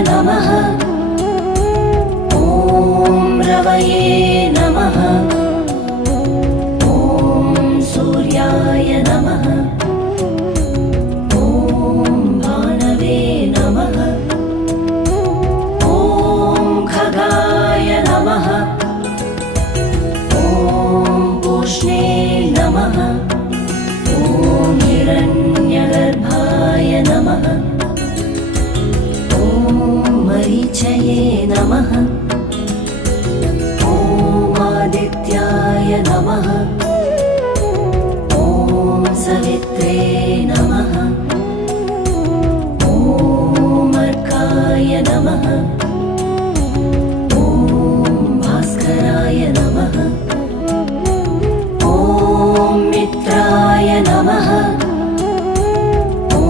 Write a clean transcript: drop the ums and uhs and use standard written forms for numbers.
नमः। ॐ रवये नमः। ॐ सूर्याय नमः। ॐ भानवे नमः। ॐ खगाय नमः। ॐ पूष्णे नमः। ॐ हिरण्यगर्भाय नमः। ॐ मरीचये नमः। ॐ आदित्याय नमः।